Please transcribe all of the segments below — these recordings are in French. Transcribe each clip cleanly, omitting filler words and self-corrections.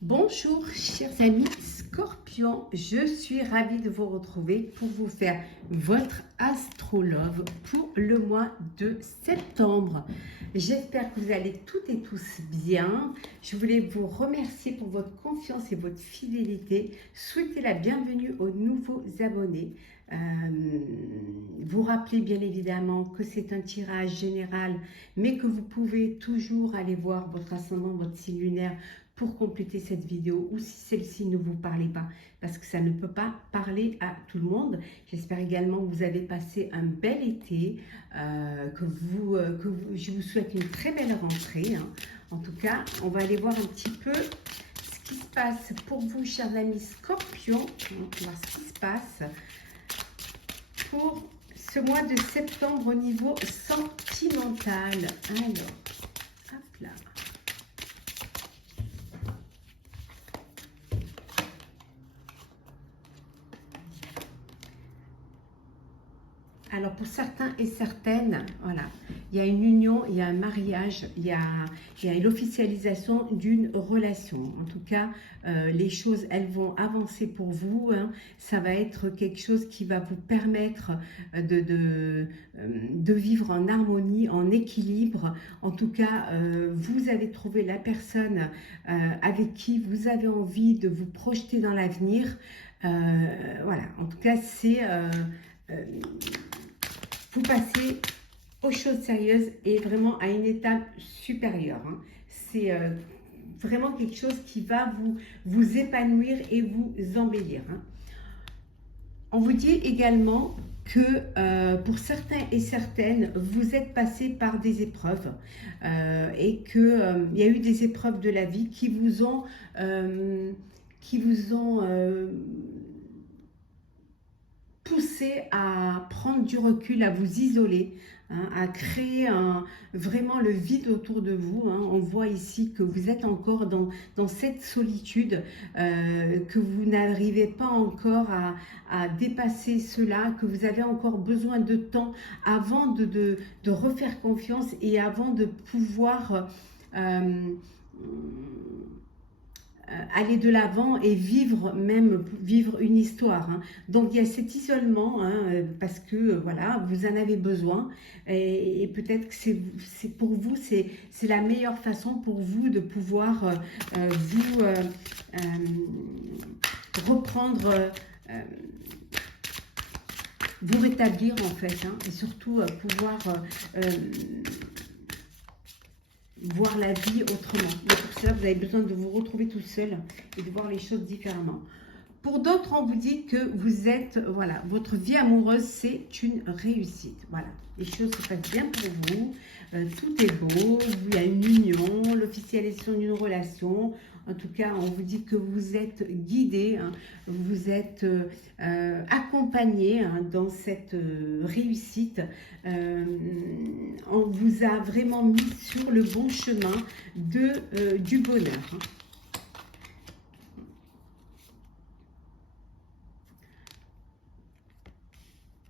Bonjour chers amis Scorpion, je suis ravie de vous retrouver pour vous faire votre astrologue pour le mois de septembre. J'espère que vous allez toutes et tous bien. Je voulais vous remercier pour votre confiance et votre fidélité. Souhaiter la bienvenue aux nouveaux abonnés. Vous rappelez bien évidemment que c'est un tirage général, mais que vous pouvez toujours aller voir votre ascendant, votre signe lunaire pour compléter cette vidéo, ou si celle-ci ne vous parlait pas, parce que ça ne peut pas parler à tout le monde. J'espère également que vous avez passé un bel été, je vous souhaite une très belle rentrée, hein. En tout cas, on va aller voir un petit peu ce qui se passe pour vous, chers amis Scorpions. On va voir ce qui se passe pour ce mois de septembre au niveau sentimental. Alors, hop là. Alors pour certains et certaines, voilà, il y a une union, il y a un mariage, il y a l'officialisation d'une relation. En tout cas, les choses, elles vont avancer pour vous, hein. Ça va être quelque chose qui va vous permettre de vivre en harmonie, en équilibre. En tout cas, vous avez trouvé la personne avec qui vous avez envie de vous projeter dans l'avenir. Voilà, en tout cas, c'est... vous passez aux choses sérieuses et vraiment à une étape supérieure, hein. C'est vraiment quelque chose qui va vous épanouir et vous embellir, hein. On vous dit également que pour certains et certaines, vous êtes passé par des épreuves et qu'il y a eu des épreuves de la vie qui vous ont poussé à prendre du recul, à vous isoler, hein, à créer vraiment le vide autour de vous, hein. On voit ici que vous êtes encore dans cette solitude, que vous n'arrivez pas encore à dépasser cela, que vous avez encore besoin de temps avant de refaire confiance et avant de pouvoir... aller de l'avant et vivre une histoire, hein. Donc il y a cet isolement, hein, parce que voilà, vous en avez besoin et peut-être que c'est pour vous, c'est la meilleure façon pour vous de pouvoir reprendre, vous rétablir en fait, hein, et surtout pouvoir voir la vie autrement. Mais pour cela, vous avez besoin de vous retrouver tout seul et de voir les choses différemment. Pour d'autres, on vous dit que vous êtes, voilà, votre vie amoureuse, c'est une réussite. Voilà, les choses se passent bien pour vous, tout est beau, il y a une union, l'officialisation d'une relation. En tout cas, on vous dit que vous êtes guidé, hein, vous êtes accompagné, hein, dans cette réussite. On vous a vraiment mis sur le bon chemin du bonheur, hein.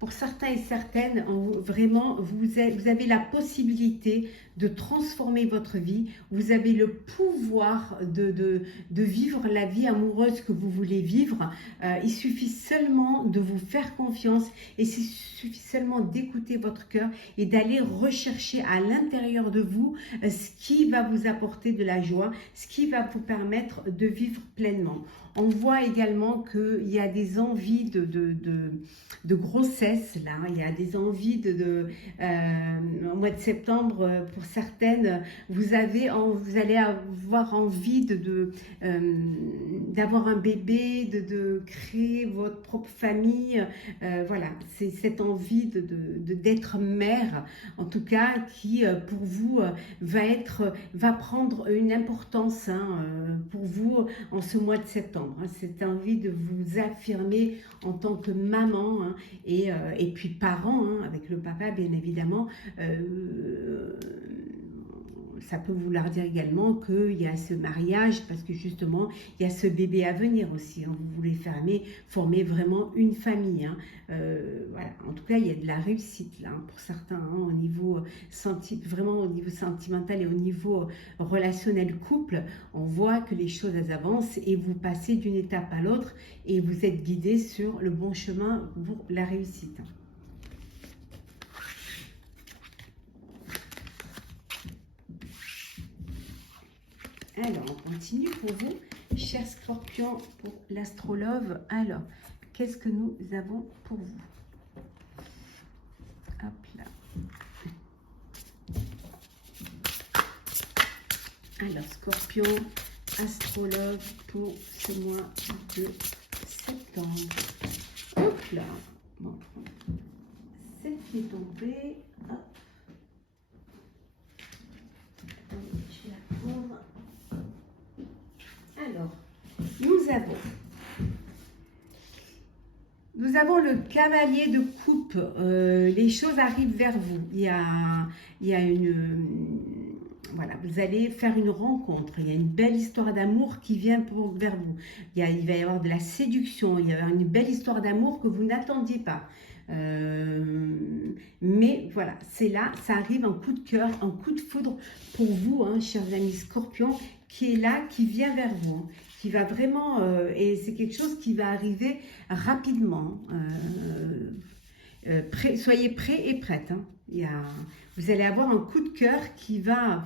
Pour certains et certaines, vraiment, vous avez la possibilité de transformer votre vie. Vous avez le pouvoir de vivre la vie amoureuse que vous voulez vivre. Il suffit seulement de vous faire confiance et il suffit seulement d'écouter votre cœur et d'aller rechercher à l'intérieur de vous ce qui va vous apporter de la joie, ce qui va vous permettre de vivre pleinement. On voit également qu'il y a des envies de grossesse, là. Il y a des envies au mois de septembre, pour certaines, vous allez avoir envie d'avoir un bébé, de créer votre propre famille. Voilà, c'est cette envie d'être mère, en tout cas, qui pour vous va prendre une importance, hein, pour vous en ce mois de septembre, hein. Cette envie de vous affirmer en tant que maman, hein, et puis parents, hein, avec le papa bien évidemment. ça peut vouloir dire également qu'il y a ce mariage, parce que justement, il y a ce bébé à venir aussi. Hein. Vous voulez former vraiment une famille. Hein. Voilà. En tout cas, il y a de la réussite là, hein, pour certains, hein, au niveau vraiment au niveau sentimental et au niveau relationnel couple. On voit que les choses elles avancent et vous passez d'une étape à l'autre et vous êtes guidé sur le bon chemin pour la réussite. Alors, on continue pour vous, chers scorpions, pour l'astrolove. Alors, qu'est-ce que nous avons pour vous? Hop là. Alors, scorpion, astrologue pour ce mois de septembre. Hop là. Bon. Celle qui est tombée. Hop. Attendez, je vais la prendre. Alors, nous avons le cavalier de coupe. Les choses arrivent vers vous. Il y a une... Voilà, vous allez faire une rencontre. Il y a une belle histoire d'amour qui vient vers vous. Il va y avoir de la séduction. Il va y avoir une belle histoire d'amour que vous n'attendiez pas. Mais voilà, c'est là, ça arrive en coup de cœur, en coup de foudre pour vous, hein, chers amis scorpions, qui est là, qui vient vers vous, hein, qui va vraiment, et c'est quelque chose qui va arriver rapidement. Soyez prêts et prêtes. Hein. Vous allez avoir un coup de cœur qui va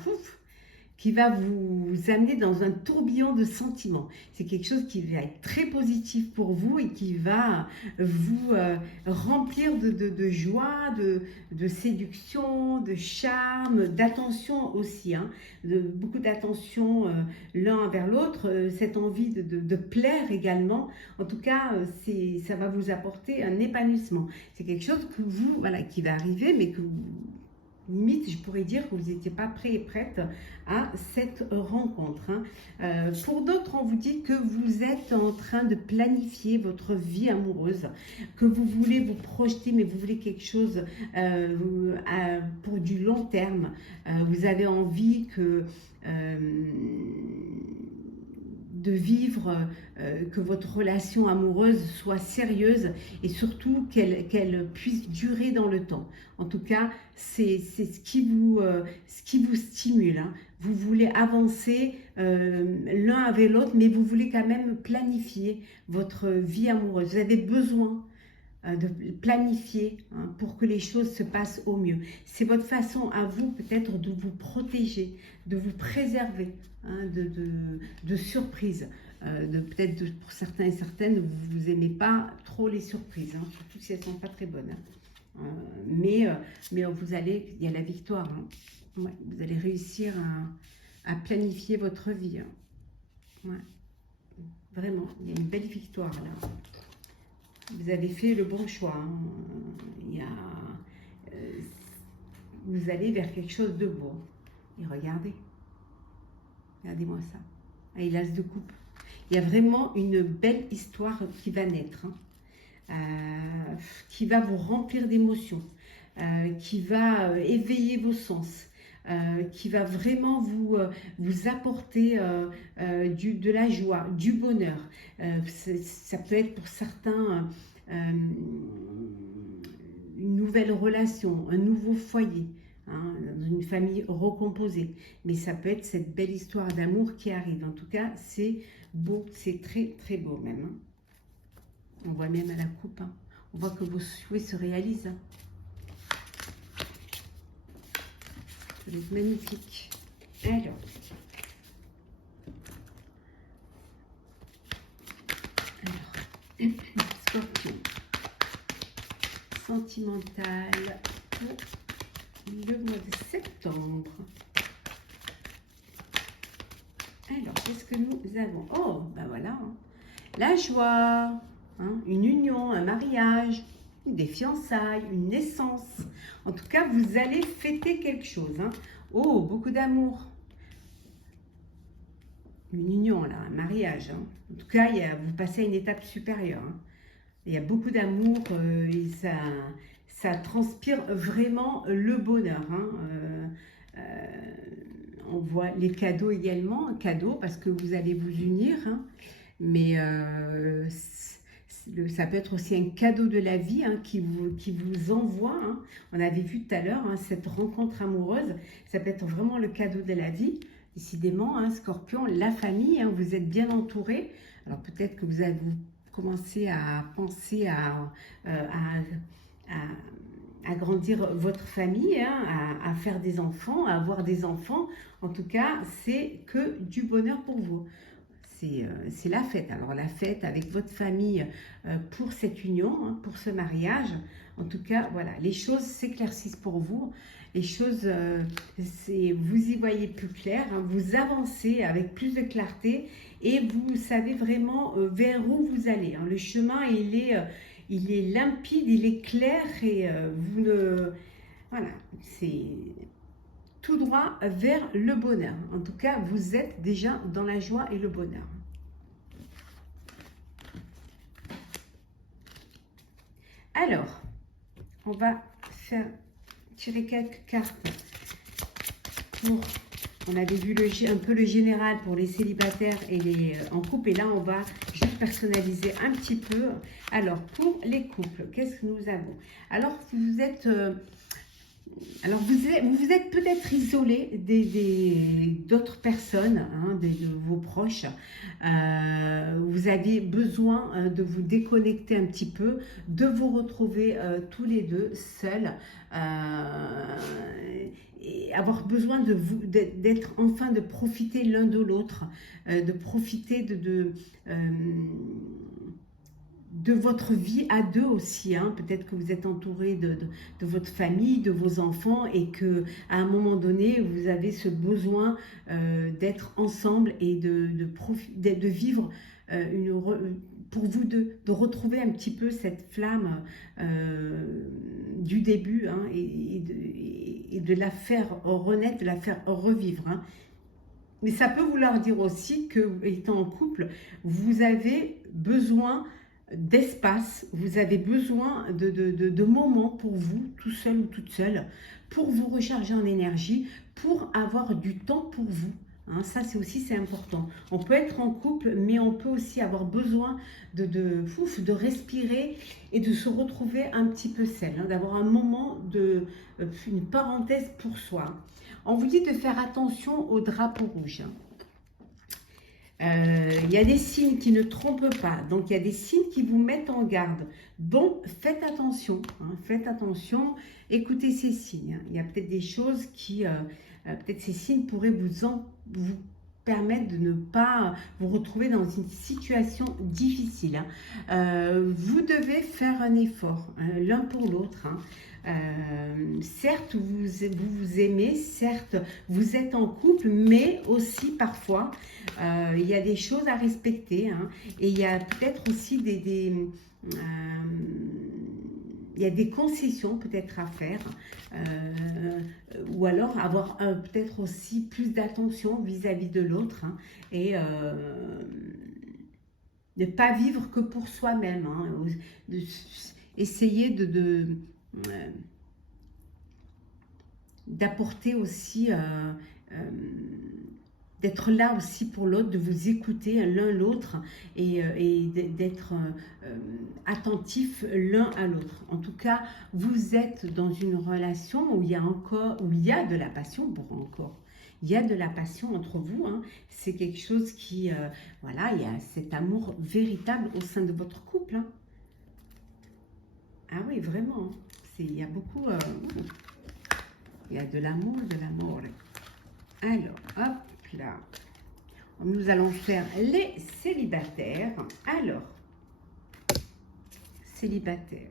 vous amener dans un tourbillon de sentiments. C'est quelque chose qui va être très positif pour vous et qui va vous remplir de joie, de séduction, de charme, d'attention aussi. Hein, beaucoup d'attention l'un vers l'autre, cette envie de plaire également. En tout cas, ça va vous apporter un épanouissement. C'est quelque chose que vous, voilà, qui va arriver, mais que limite, je pourrais dire que vous n'étiez pas prêt et prête à cette rencontre. Hein. Pour d'autres, on vous dit que vous êtes en train de planifier votre vie amoureuse, que vous voulez vous projeter, mais vous voulez quelque chose pour du long terme. Vous avez envie de vivre, que votre relation amoureuse soit sérieuse et surtout qu'elle puisse durer dans le temps. En tout cas, c'est ce qui vous stimule. Hein. Vous voulez avancer l'un avec l'autre, mais vous voulez quand même planifier votre vie amoureuse. Vous avez besoin de planifier, hein, pour que les choses se passent au mieux. C'est votre façon à vous peut-être de vous protéger, de vous préserver, hein, de surprises. Peut-être pour certains et certaines, vous n'aimez pas trop les surprises, hein, surtout si elles ne sont pas très bonnes. Hein. Mais il y a la victoire. Hein. Ouais, vous allez réussir à planifier votre vie. Hein. Ouais. Vraiment, il y a une belle victoire là. Vous avez fait le bon choix. Hein. Vous allez vers quelque chose de beau. Et regardez-moi ça. Et l'as de coupe. Il y a vraiment une belle histoire qui va naître, hein. Qui va vous remplir d'émotions, qui va éveiller vos sens, qui va vraiment vous apporter de la joie, du bonheur. Ça peut être pour certains une nouvelle relation, un nouveau foyer, hein, dans une famille recomposée. Mais ça peut être cette belle histoire d'amour qui arrive. En tout cas, c'est beau, c'est très très beau même. Hein. On voit même à la coupe, hein. On voit que vos souhaits se réalisent. Hein. Ça va être magnifique. Alors, Scorpion, sentimental pour le mois de septembre. Alors, qu'est-ce que nous avons? Oh, ben voilà, hein. La joie, hein, une union, un mariage, des fiançailles, une naissance. En tout cas, vous allez fêter quelque chose. Hein. Oh, beaucoup d'amour. Une union, là, un mariage. Hein. En tout cas, vous passez à une étape supérieure. Hein. Il y a beaucoup d'amour et ça transpire vraiment le bonheur. Hein. on voit les cadeaux également, cadeaux parce que vous allez vous unir, hein, mais ça peut être aussi un cadeau de la vie, hein, qui vous envoie, hein. On avait vu tout à l'heure, hein, cette rencontre amoureuse, ça peut être vraiment le cadeau de la vie. Décidément, hein, Scorpion, la famille, hein, vous êtes bien entouré. Alors peut-être que vous avez commencé à penser à agrandir votre famille, hein, à faire des enfants, à avoir des enfants. En tout cas, c'est que du bonheur pour vous. C'est la fête. Alors la fête avec votre famille pour cette union, hein, pour ce mariage. En tout cas, voilà, les choses s'éclaircissent pour vous. Les choses, vous y voyez plus clair, hein, vous avancez avec plus de clarté et vous savez vraiment vers où vous allez, hein. Le chemin, il est limpide, il est clair et vous ne... Voilà, c'est tout droit vers le bonheur. En tout cas, vous êtes déjà dans la joie et le bonheur. Alors, on va tirer quelques cartes pour... On avait vu un peu le général pour les célibataires et les en couple. Et là, on va juste personnaliser un petit peu. Alors, pour les couples, qu'est-ce que nous avons? Alors, vous êtes... vous êtes peut-être isolé d'autres personnes, hein, de vos proches. Vous avez besoin de vous déconnecter un petit peu, de vous retrouver tous les deux seuls. Et avoir besoin d'être enfin, de profiter l'un de l'autre, de profiter de votre vie à deux aussi, hein. Peut-être que vous êtes entouré de votre famille, de vos enfants et que à un moment donné, vous avez ce besoin d'être ensemble et de vivre pour vous de retrouver un petit peu cette flamme du début, hein, et de la faire renaître, de la faire revivre, hein. Mais ça peut vouloir dire aussi que, étant en couple, vous avez besoin d'espace, vous avez besoin de moments pour vous, tout seul ou toute seule, pour vous recharger en énergie, pour avoir du temps pour vous. Hein, ça, c'est important. On peut être en couple, mais on peut aussi avoir besoin de respirer et de se retrouver un petit peu seul, hein, d'avoir un moment, une parenthèse pour soi. On vous dit de faire attention au drapeau rouge. Il y a des signes qui ne trompent pas, donc il y a des signes qui vous mettent en garde. Donc faites attention, hein, faites attention, écoutez ces signes. Il y a peut-être des choses qui, peut-être ces signes pourraient vous permettre de ne pas vous retrouver dans une situation difficile, hein. Vous devez faire un effort, hein, l'un pour l'autre, hein. Certes, vous aimez, certes, vous êtes en couple, mais aussi parfois, il y a des choses à respecter, hein, et il y a peut-être aussi il y a des concessions peut-être à faire, ou alors avoir peut-être aussi plus d'attention vis-à-vis de l'autre, hein, et ne pas vivre que pour soi-même, hein, essayer d'apporter aussi, d'être là aussi pour l'autre, de vous écouter l'un l'autre et d'être attentif l'un à l'autre. En tout cas, vous êtes dans une relation où il y a de la passion, il y a de la passion entre vous, hein. C'est quelque chose qui, voilà, il y a cet amour véritable au sein de votre couple, hein. Ah oui, vraiment, hein. Il y a beaucoup, il y a de l'amour, de l'amour. Alors, hop là, nous allons faire les célibataires. Alors, célibataires.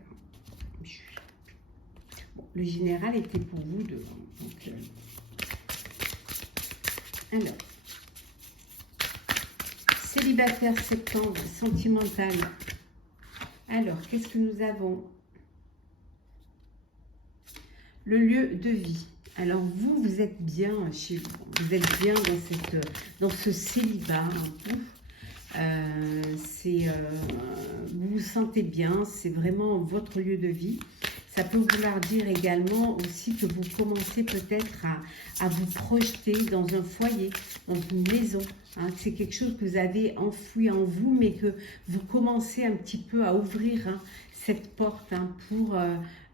Bon, le général était pour vous deux. Donc, alors, célibataire septembre, sentimental. Alors, qu'est-ce que nous avons? Le lieu de vie. Alors vous êtes bien chez vous. Vous êtes bien dans ce célibat. Vous vous sentez bien. C'est vraiment votre lieu de vie. Ça peut vouloir dire également aussi que vous commencez peut-être à vous projeter dans un foyer, dans une maison. Hein. C'est quelque chose que vous avez enfoui en vous, mais que vous commencez un petit peu à ouvrir cette porte pour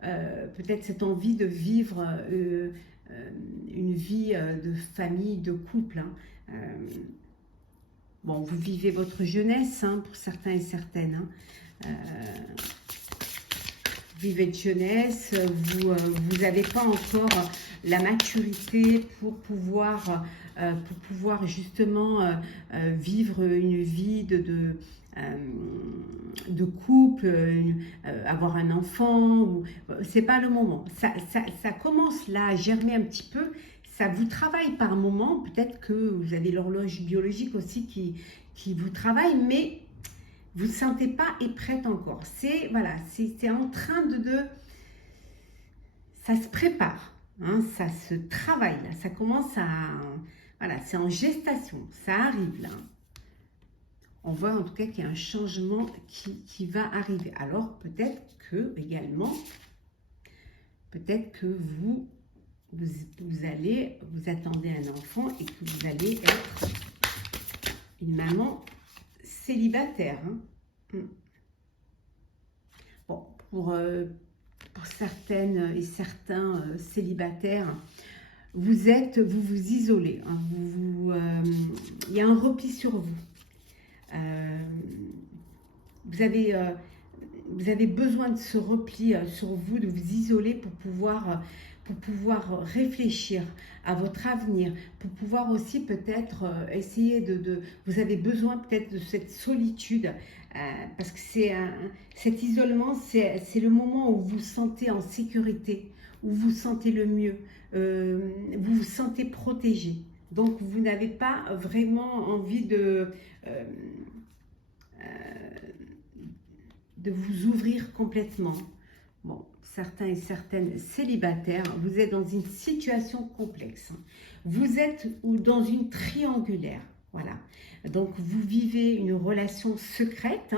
peut-être cette envie de vivre une vie de famille, de couple. Bon, vous vivez votre jeunesse pour certains et certaines. Vivez de jeunesse, vous n'avez pas encore la maturité pour pouvoir justement vivre une vie de couple, avoir un enfant. C'est pas le moment. Ça commence là à germer un petit peu. Ça vous travaille par moment. Peut-être que vous avez l'horloge biologique aussi qui vous travaille, mais vous ne sentez pas et prête encore. C'est voilà, c'est en train ça se prépare, ça se travaille là, ça commence à voilà, c'est en gestation, ça arrive là. On voit en tout cas qu'il y a un changement qui va arriver. Alors peut-être que également, peut-être que vous attendez un enfant et que vous allez être une maman célibataire. Bon, pour certaines et certains célibataires, vous vous isolez. Il y a un repli sur vous. Vous avez besoin de ce repli sur vous, de vous isoler pour pouvoir réfléchir à votre avenir, pour pouvoir aussi peut-être essayer vous avez besoin peut-être de cette solitude, parce que cet isolement, c'est le moment où vous vous sentez en sécurité, où vous vous sentez le mieux, vous vous sentez protégé. Donc vous n'avez pas vraiment envie de vous ouvrir complètement. Bon, certains et certaines célibataires, vous êtes dans une situation complexe. Vous êtes dans une triangulaire. Voilà. Donc, vous vivez une relation secrète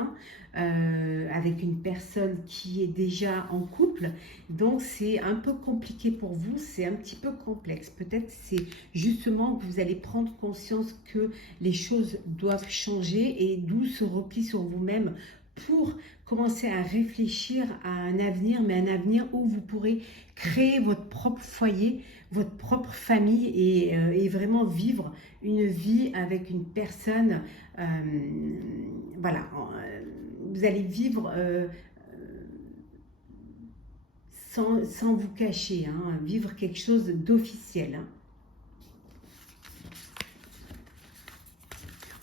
avec une personne qui est déjà en couple. Donc, c'est un peu compliqué pour vous. C'est un petit peu complexe. Peut-être c'est justement que vous allez prendre conscience que les choses doivent changer et d'où ce repli sur vous-même pour commencer à réfléchir à un avenir, mais un avenir où vous pourrez créer votre propre foyer, votre propre famille et vraiment vivre une vie avec une personne. Voilà, vous allez vivre sans vous cacher, vivre quelque chose d'officiel.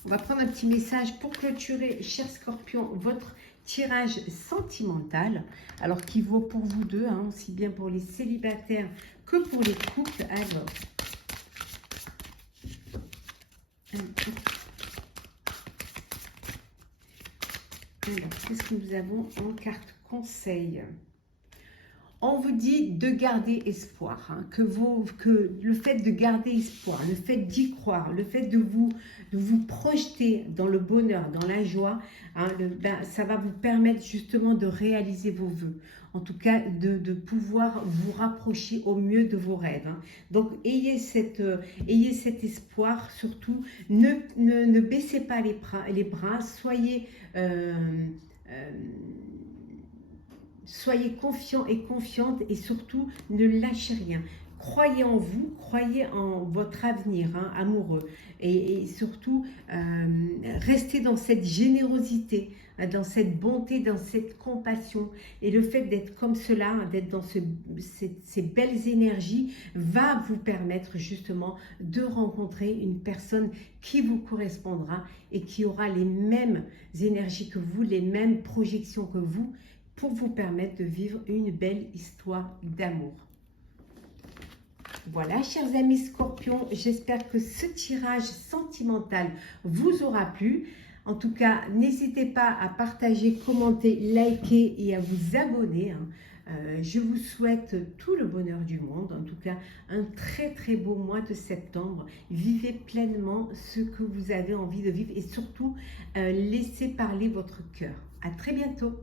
On va prendre un petit message pour clôturer, cher Scorpion, votre tirage sentimental, alors qui vaut pour vous deux, aussi bien pour les célibataires que pour les couples. Alors, qu'est-ce que nous avons en carte conseil? On vous dit de garder espoir, que le fait de garder espoir, le fait d'y croire, le fait de vous projeter dans le bonheur, dans la joie, ça va vous permettre justement de réaliser vos vœux. En tout cas, de pouvoir vous rapprocher au mieux de vos rêves. Donc, ayez cet espoir, surtout, ne baissez pas les bras, soyez confiants et confiantes et surtout ne lâchez rien. Croyez en vous, croyez en votre avenir amoureux et surtout restez dans cette générosité, dans cette bonté, dans cette compassion. Et le fait d'être comme cela, d'être dans ces belles énergies va vous permettre justement de rencontrer une personne qui vous correspondra et qui aura les mêmes énergies que vous, les mêmes projections que vous, pour vous permettre de vivre une belle histoire d'amour. Voilà, chers amis Scorpions, j'espère que ce tirage sentimental vous aura plu. En tout cas, n'hésitez pas à partager, commenter, liker et à vous abonner. Je vous souhaite tout le bonheur du monde. En tout cas, un très très beau mois de septembre. Vivez pleinement ce que vous avez envie de vivre et surtout, laissez parler votre cœur. À très bientôt.